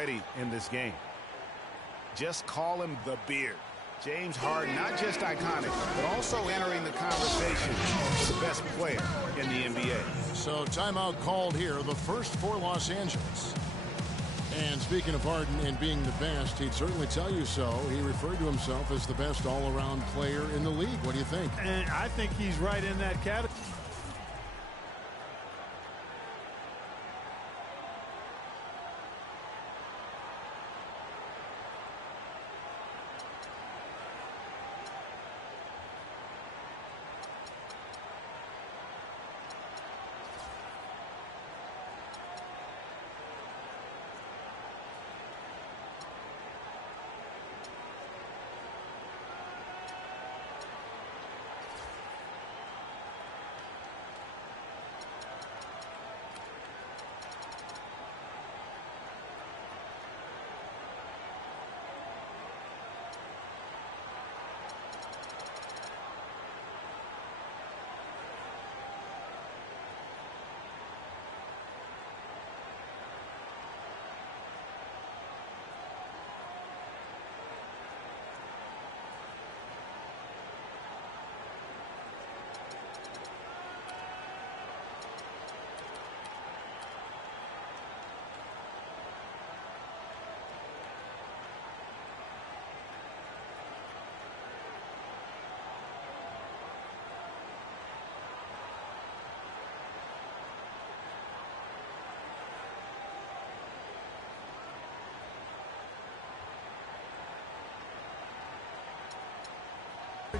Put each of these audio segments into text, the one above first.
already in this game. Just call him the Beard. James Harden, not just iconic, but also entering the conversation for the best player in the NBA. So timeout called here, the first for Los Angeles. And speaking of Harden and being the best, he'd certainly tell you so. He referred to himself as the best all-around player in the league. What do you think? And I think he's right in that category.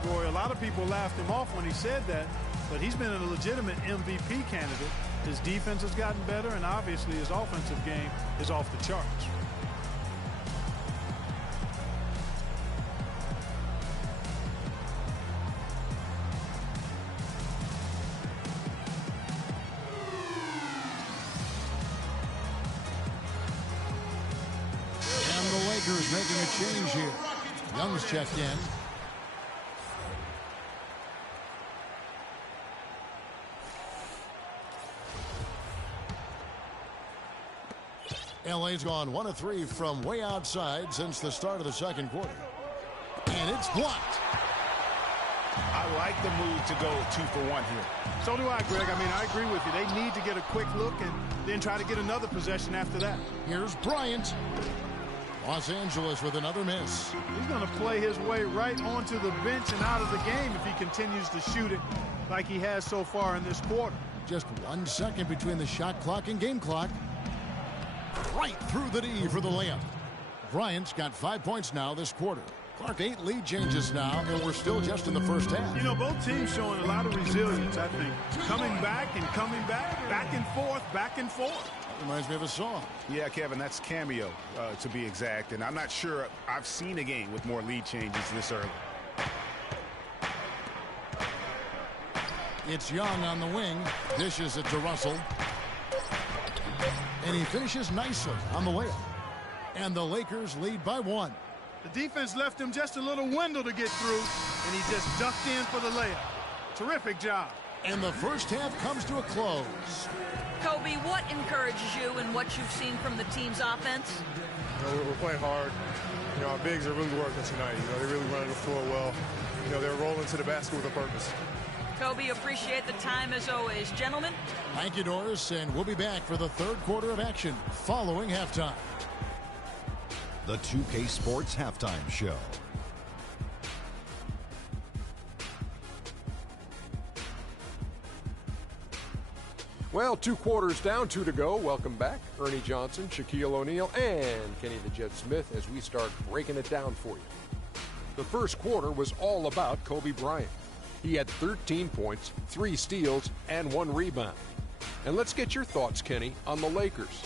A lot of people laughed him off when he said that, but he's been a legitimate MVP candidate. His defense has gotten better, and obviously his offensive game is off the charts. And the Lakers making a change here. Young's checked in. LA's gone 1 of 3 from way outside since the start of the second quarter. And it's blocked. I like the move to go 2 for 1 here. So do I, Greg. I mean, I agree with you. They need to get a quick look and then try to get another possession after that. Here's Bryant. Los Angeles with another miss. He's going to play his way right onto the bench and out of the game if he continues to shoot it like he has so far in this quarter. Just 1 second between the shot clock and game clock. Right through the D for the layup. Bryant's got 5 points now this quarter. Clark 8 lead changes now, and we're still just in the first half. You know, both teams showing a lot of resilience, I think. Coming back and coming back, back and forth, back and forth. Reminds me of a song. Yeah, Kevin, that's Cameo, to be exact. And I'm not sure I've seen a game with more lead changes this early. It's Young on the wing. Dishes it to Russell. And he finishes nicely on the layup. And the Lakers lead by 1. The defense left him just a little window to get through, and he just ducked in for the layup. Terrific job. And the first half comes to a close. Kobe, what encourages you in what you've seen from the team's offense? We're playing hard. Our bigs are really working tonight. They're really running the floor well. They're rolling to the basket with a purpose. Kobe, appreciate the time as always. Gentlemen? Thank you, Doris, and we'll be back for the third quarter of action following halftime. The 2K Sports Halftime Show. Well, 2 quarters down, 2 to go. Welcome back. Ernie Johnson, Shaquille O'Neal, and Kenny the Jet Smith as we start breaking it down for you. The first quarter was all about Kobe Bryant. He had 13 points, 3 steals, and 1 rebound. And let's get your thoughts, Kenny, on the Lakers.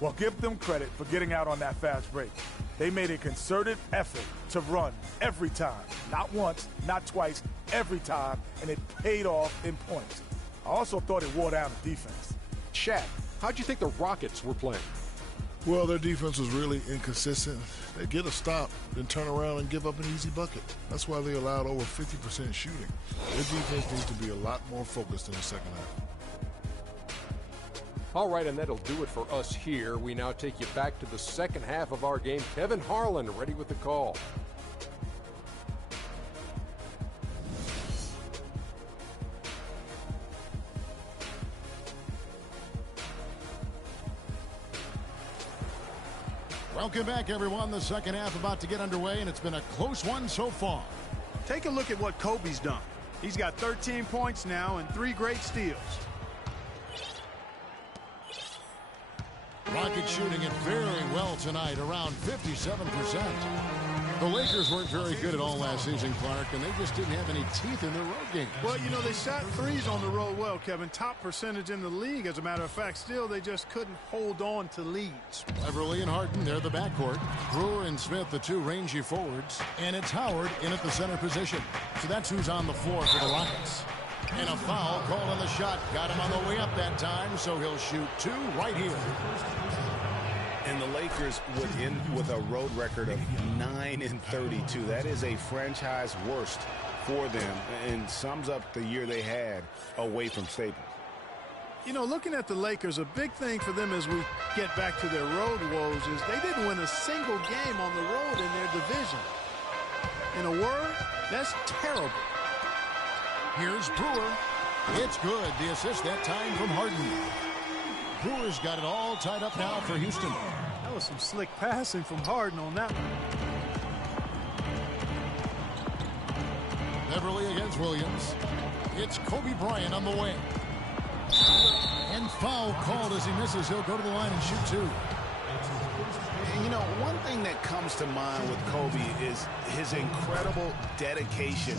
Well, give them credit for getting out on that fast break. They made a concerted effort to run every time. Not once, not twice, every time, and it paid off in points. I also thought it wore down the defense. Shaq, how'd you think the Rockets were playing? Well, their defense was really inconsistent. They get a stop, then turn around and give up an easy bucket. That's why they allowed over 50% shooting. Their defense needs to be a lot more focused in the second half. All right, and that'll do it for us here. We now take you back to the second half of our game. Kevin Harlan ready with the call. Welcome back, everyone. The second half about to get underway, and it's been a close one so far. Take a look at what Kobe's done. He's got 13 points now and 3 great steals. Rockets shooting it very well tonight, around 57%. The Lakers weren't very good at all last season, Clark, and they just didn't have any teeth in their road games. Well, you know, they shot threes on the road well, Kevin. Top percentage in the league, as a matter of fact. Still, they just couldn't hold on to leads. Beverly and Harden, they're the backcourt. Brewer and Smith, the two rangy forwards. And it's Howard in at the center position. So that's who's on the floor for the Rockets. And a foul called on the shot. Got him on the way up that time, so he'll shoot 2 right here. And the Lakers would end with a road record of 9-32. That is a franchise worst for them and sums up the year they had away from Staples. You know, looking at the Lakers, a big thing for them as we get back to their road woes is they didn't win a single game on the road in their division. In a word, that's terrible. Here's Brewer. It's good. The assist that time from Harden. Brewer's got it all tied up now for Houston. That was some slick passing from Harden on that one. Beverly against Williams. It's Kobe Bryant on the way. And foul called as he misses. He'll go to the line and shoot 2. And you know, one thing that comes to mind with Kobe is his incredible dedication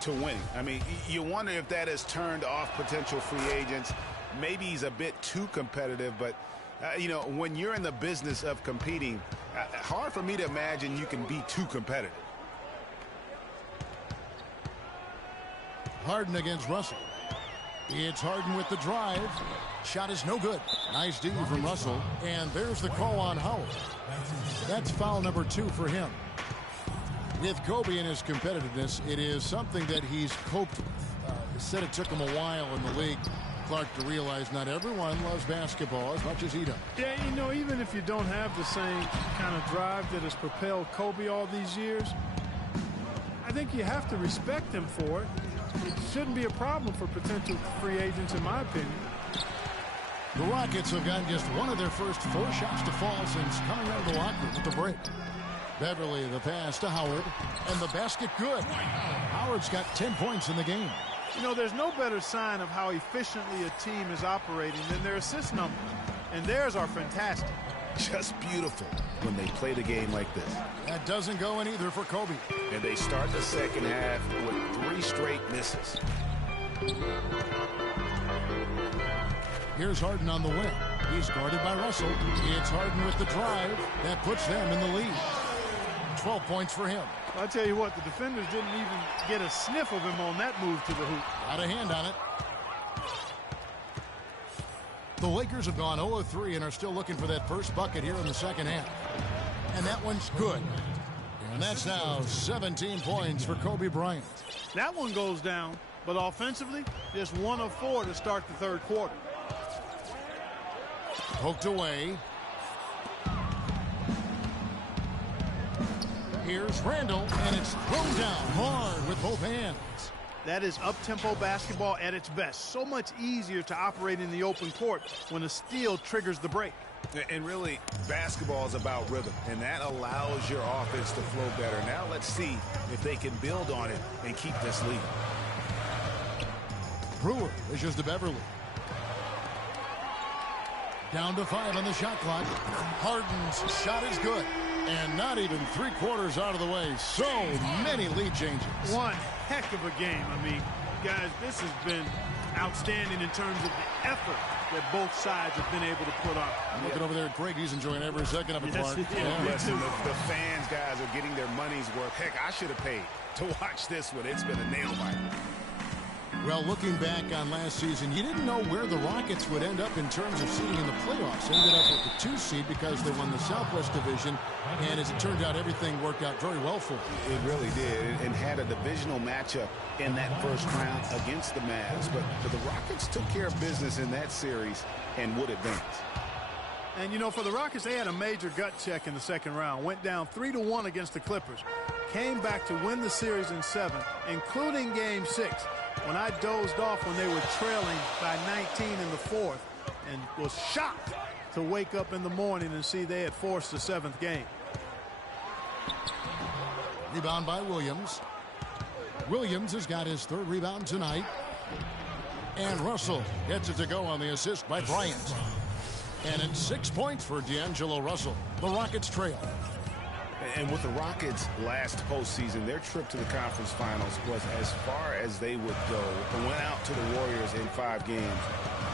to winning. I mean, you wonder if that has turned off potential free agents. Maybe he's a bit too competitive, but, you know, when you're in the business of competing, hard for me to imagine you can be too competitive. Harden against Russell. It's Harden with the drive. Shot is no good. Nice D from Russell. And there's the call on Howard. That's foul number 2 for him. With Kobe and his competitiveness, it is something that he's coped with. Said it took him a while in the league, Clark, to realize not everyone loves basketball as much as he does. Yeah, you know, even if you don't have the same kind of drive that has propelled Kobe all these years, I think you have to respect him for it. It shouldn't be a problem for potential free agents, in my opinion. The Rockets have gotten just one of their first 4 shots to fall since coming out of the locker with the break. Beverly, the pass to Howard, and the basket good. Howard's got 10 points in the game. You know, there's no better sign of how efficiently a team is operating than their assist numbers. And theirs are fantastic. Just beautiful when they play the game like this. That doesn't go in either for Kobe. And they start the second half with 3 straight misses. Here's Harden on the wing. He's guarded by Russell. It's Harden with the drive. That puts them in the lead. 12 points for him. I'll tell you what, the defenders didn't even get a sniff of him on that move to the hoop. Got a hand on it. The Lakers have gone 0-3 and are still looking for that first bucket here in the second half. And that one's good. And that's now 17 points for Kobe Bryant. That one goes down, but offensively, just 1 of 4 to start the third quarter. Poked away. Here's Randall, and it's thrown down hard with both hands. That is up-tempo basketball at its best. So much easier to operate in the open court when a steal triggers the break. And really, basketball is about rhythm, and that allows your offense to flow better. Now let's see if they can build on it and keep this lead. Brewer pushes to Beverly. Down to 5 on the shot clock. Harden's shot is good. And not even 3/4 out of the way. So many lead changes. One heck of a game. I mean, guys, this has been outstanding in terms of the effort that both sides have been able to put on. Looking over there at Craig, he's enjoying every second of it, Clark. Listen, the fans, guys, are getting their money's worth. Heck, I should have paid to watch this one. It's been a nail biter. Well, looking back on last season, you didn't know where the Rockets would end up in terms of seeding in the playoffs. Ended up with the 2 seed because they won the Southwest Division, and as it turned out, everything worked out very well for them. It really did, and had a divisional matchup in that first round against the Mavs. But the Rockets took care of business in that series and would advance. And, you know, for the Rockets, they had a major gut check in the second round. Went down 3-1 against the Clippers. Came back to win the series in 7, including Game 6, when I dozed off when they were trailing by 19 in the 4th and was shocked to wake up in the morning and see they had forced the 7th game. Rebound by Williams. Williams has got his 3rd rebound tonight. And Russell gets it to go on the assist by Bryant. And it's 6 points for D'Angelo Russell. The Rockets trail. And with the Rockets last postseason, their trip to the conference finals was as far as they would go. And went out to the Warriors in 5 games.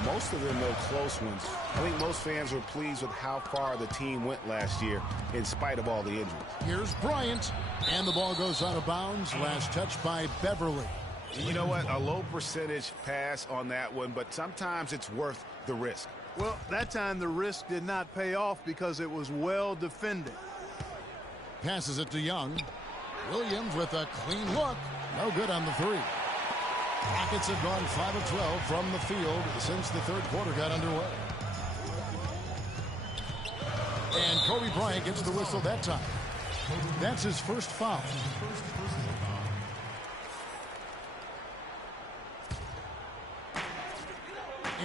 Most of them, though, close ones. I think most fans were pleased with how far the team went last year in spite of all the injuries. Here's Bryant. And the ball goes out of bounds. Last touch by Beverly. You know what? A low percentage pass on that one, but sometimes it's worth the risk. Well, that time the risk did not pay off because it was well defended. Passes it to Young. Williams with a clean look. No good on the 3. Rockets have gone 5 of 12 from the field since the 3rd quarter got underway. And Kobe Bryant gets the whistle that time. That's his first foul.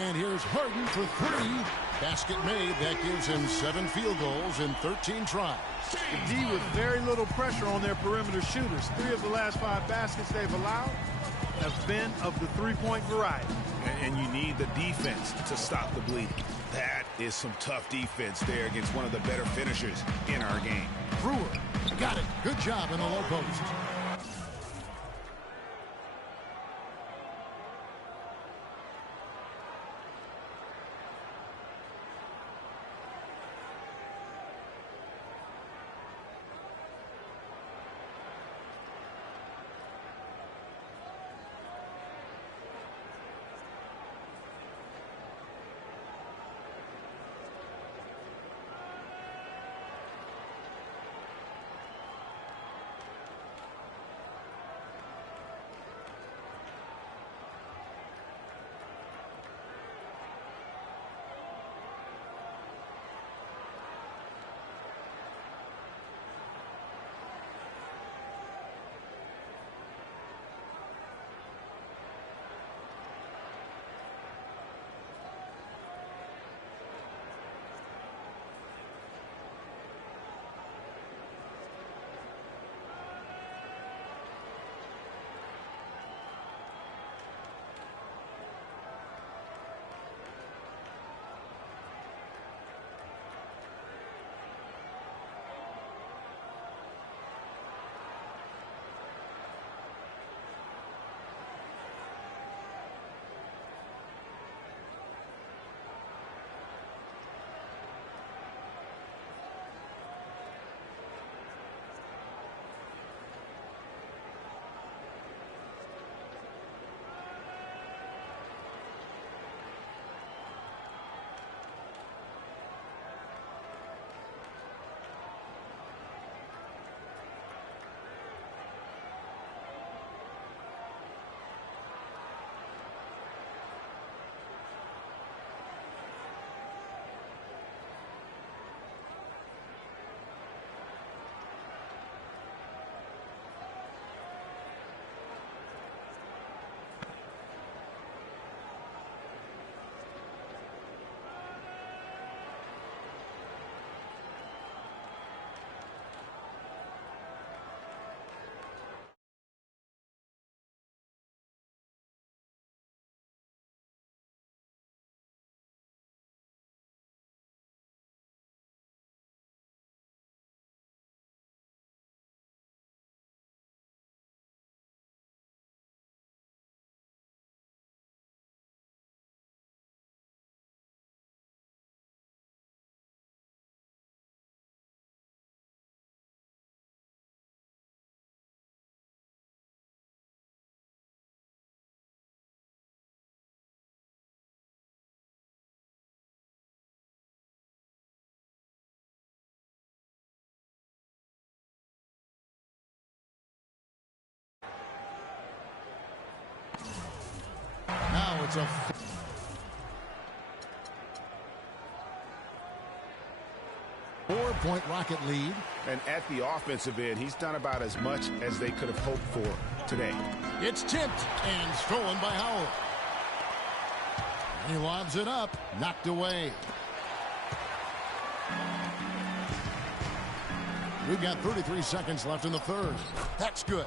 And here's Harden for 3. Basket made. That gives him 7 field goals in 13 tries. The D with very little pressure on their perimeter shooters. 3 of the last 5 baskets they've allowed have been of the 3-point variety. And you need the defense to stop the bleeding. That is some tough defense there against one of the better finishers in our game. Brewer got it. Good job in the low post. it's a 4-point Rocket lead. And at the offensive end, he's done about as much as they could have hoped for today. It's tipped and stolen by Howard. He lobs it up, knocked away. We've got 33 seconds left in the third. That's good.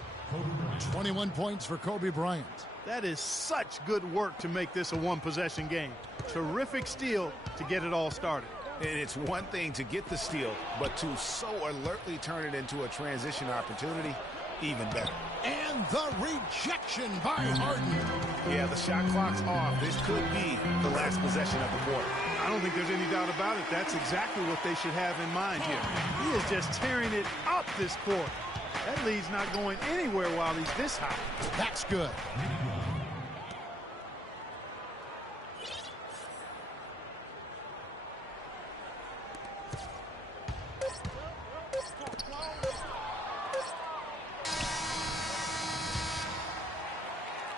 21 points for Kobe Bryant. That is such good work to make this a one-possession game. Terrific steal to get it all started. And it's one thing to get the steal, but to so alertly turn it into a transition opportunity, even better. And the rejection by Harden. Yeah, the shot clock's off. This could be the last possession of the quarter. I don't think there's any doubt about it. That's exactly what they should have in mind here. He is just tearing it up this quarter. That lead's not going anywhere while he's this high. That's good.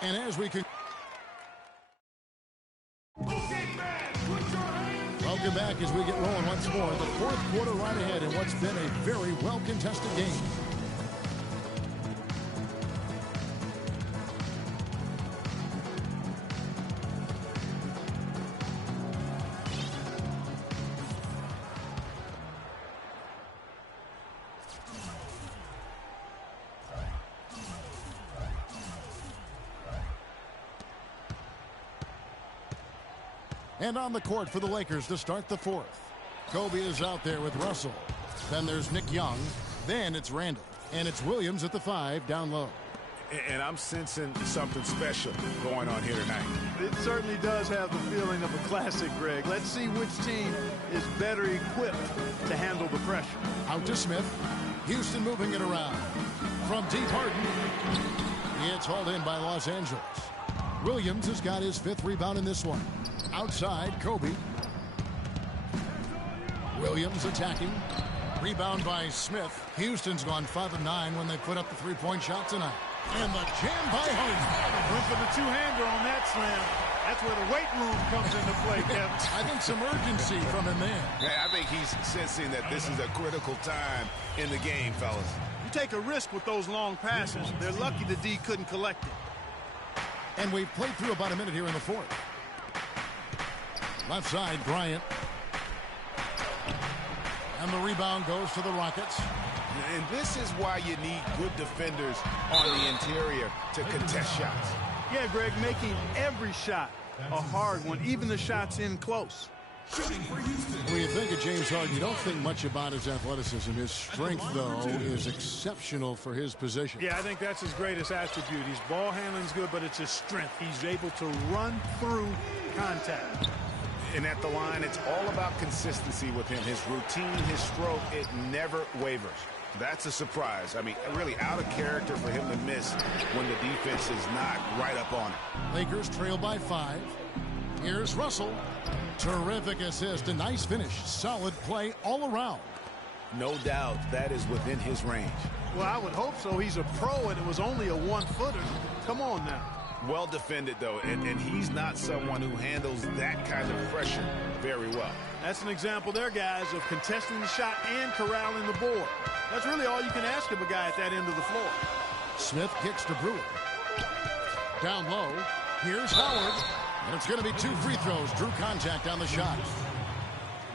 And as we can welcome back as we get rolling once more. The fourth quarter right ahead in what's been a very well-contested game. And on the court for the Lakers to start the fourth. Kobe is out there with Russell. Then there's Nick Young. Then it's Randall. And it's Williams at the 5 down low. And I'm sensing something special going on here tonight. It certainly does have the feeling of a classic, Greg. Let's see which team is better equipped to handle the pressure. Out to Smith. Houston moving it around. From deep Harden. It's hauled in by Los Angeles. Williams has got his 5th rebound in this one. Outside, Kobe. Williams attacking. Rebound by Smith. Houston's gone 5 of 9 when they put up the 3-point shot tonight. And the jam by Harden. Went for the two-hander on that slam. That's where the weight room comes into play, Kevin. I think some urgency from him there. Yeah, I think he's sensing that this is a critical time in the game, fellas. You take a risk with those long passes. They're lucky the D couldn't collect it. And we've played through about a minute here in the fourth. Left side, Bryant. And the rebound goes to the Rockets. And this is why you need good defenders on the interior to contest shots. Yeah, Greg, making every shot a hard one, even the shots in close. When you think of James Harden, you don't think much about his athleticism. His strength, though, is exceptional for his position. Yeah, I think that's his greatest attribute. His ball handling's good, but it's his strength. He's able to run through contact. And at the line, it's all about consistency with him. His routine, his stroke, it never wavers. That's a surprise. I mean, really out of character for him to miss when the defense is not right up on it. Lakers trail by 5. Here's Russell. Terrific assist, a nice finish. Solid play all around. No doubt that is within his range. Well, I would hope so. He's a pro, and it was only a one-footer. Come on now. Well defended, though, and he's not someone who handles that kind of pressure very well. That's an example there, guys, of contesting the shot and corralling the board. That's really all you can ask of a guy at that end of the floor. Smith kicks to Brewer. Down low. Here's Howard. And it's going to be 2 free throws. Drew contact on the shot.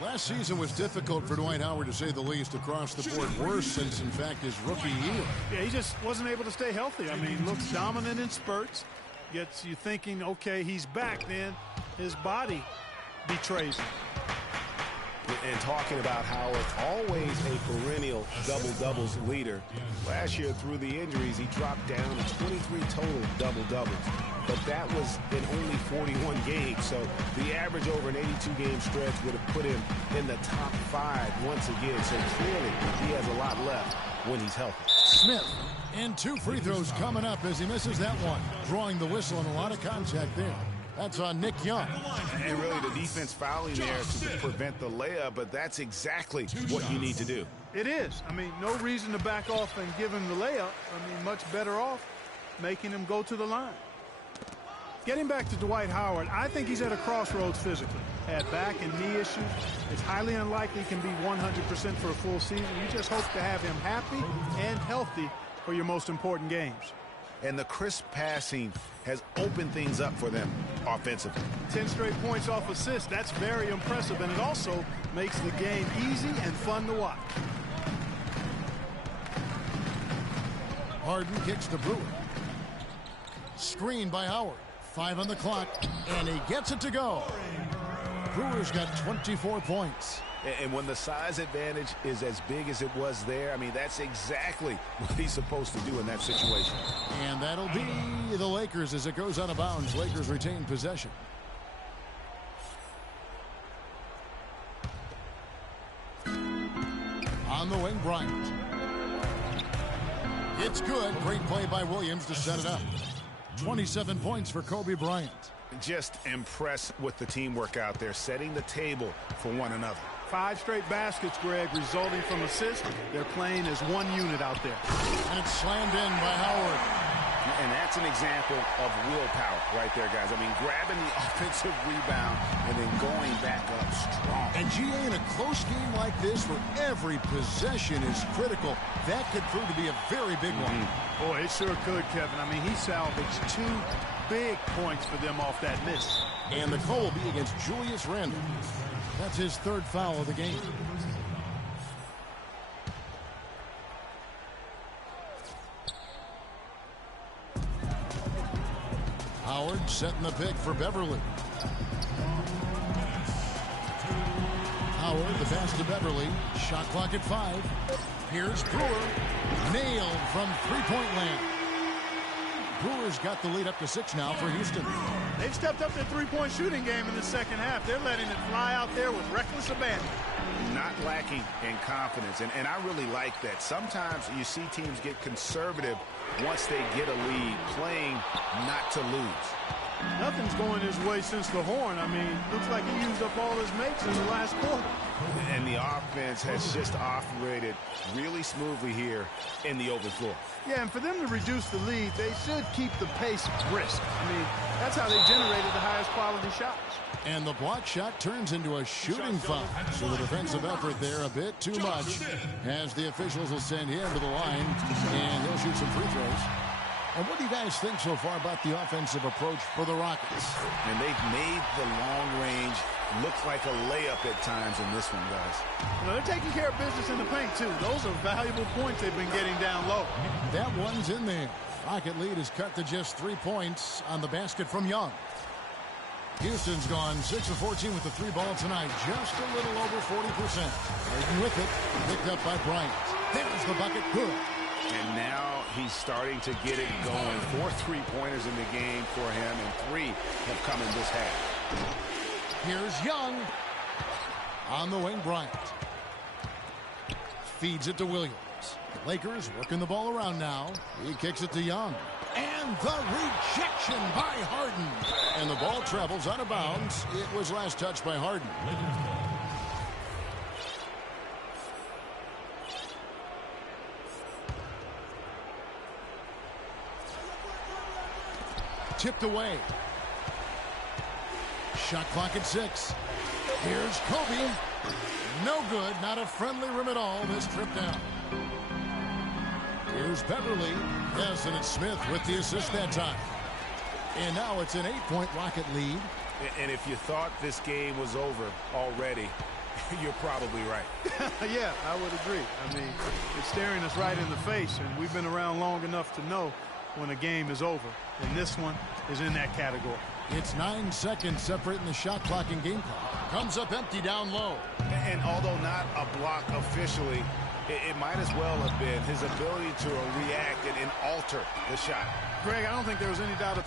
Last season was difficult for Dwight Howard, to say the least, across the board. Worse since, in fact, his rookie year. Yeah, he just wasn't able to stay healthy. I mean, he looks dominant in spurts. Gets you thinking, okay, he's back. Then his body betrays him. And talking about Howard, always a perennial double-doubles leader. Last year, through the injuries, he dropped down to 23 total double-doubles. But that was in only 41 games, so the average over an 82-game stretch would have put him in the top 5 once again. So clearly, he has a lot left when he's healthy. Smith, and 2 free throws coming up as he misses that one. Drawing the whistle and a lot of contact there. That's on Nick Young. And really the defense fouling there to prevent the layup, but that's exactly what you need to do. It is. I mean, no reason to back off and give him the layup. I mean, much better off making him go to the line. Getting back to Dwight Howard, I think he's at a crossroads physically. Had back and knee issues. It's highly unlikely he can be 100% for a full season. You just hope to have him happy and healthy for your most important games. And the crisp passing has opened things up for them offensively. 10 straight points off assists. That's very impressive, and it also makes the game easy and fun to watch. Harden kicks to Brewer. Screen by Howard. 5 on the clock, and he gets it to go. Brewer's got 24 points. And when the size advantage is as big as it was there, I mean, that's exactly what he's supposed to do in that situation. And that'll be the Lakers as it goes out of bounds. Lakers retain possession. On the wing, Bryant. It's good. Great play by Williams to set it up. 27 points for Kobe Bryant. Just impressed with the teamwork out there, setting the table for one another. 5 straight baskets, Greg, resulting from assists. They're playing as one unit out there. And it's slammed in by Howard. And that's an example of willpower right there, guys. I mean, grabbing the offensive rebound and then going back up strong. And GA, in a close game like this where every possession is critical, that could prove to be a very big one. Boy, it sure could, Kevin. I mean, he salvaged 2 big points for them off that miss. And the call will be against Julius Randle. That's his 3rd foul of the game. Howard setting the pick for Beverly. Howard, the pass to Beverly. Shot clock at 5. Here's Brewer. Nailed from three-point land. Brewers got the lead up to 6 now for Houston. They've stepped up their three-point shooting game in the second half. They're letting it fly out there with reckless abandon. Not lacking in confidence, and I really like that. Sometimes you see teams get conservative once they get a lead, playing not to lose. Nothing's going his way since the horn. I mean, looks like he used up all his makes in the last quarter. And the offense has just operated really smoothly here in the open floor. Yeah, and for them to reduce the lead, they should keep the pace brisk. I mean, that's how they generated the highest quality shots. And the block shot turns into a shooting foul. So the defensive effort there a bit too much, as the officials will send him to the line, and he'll shoot some free throws. And what do you guys think so far about the offensive approach for the Rockets? And they've made the long range look like a layup at times in this one, guys. You know, they're taking care of business in the paint, too. Those are valuable points they've been getting down low. That one's in there. Rocket lead is cut to just 3 points on the basket from Young. Houston's gone 6 of 14 with the 3 ball tonight. Just a little over 40%. Harden with it. Picked up by Bryant. There's the bucket. Good. And now he's starting to get it going. 4 3-pointers in the game for him, and 3 have come in this half. Here's Young. On the wing, Bryant. Feeds it to Williams. Lakers working the ball around now. He kicks it to Young. And the rejection by Harden. And the ball travels out of bounds. It was last touched by Harden. Tipped away. Shot clock at 6. Here's Kobe. No good. Not a friendly rim at all. This trip down. Here's Beverly. Yes, and it's Smith with the assist that time. And now it's an 8-point Rocket lead. And if you thought this game was over already, you're probably right. Yeah, I would agree. I mean, it's staring us right in the face, and we've been around long enough to know when a game is over. And this one is in that category. It's 9 seconds separating the shot clock and game clock. Comes up empty down low. And although not a block officially, it might as well have been his ability to react and alter the shot. Greg, I don't think there was any doubt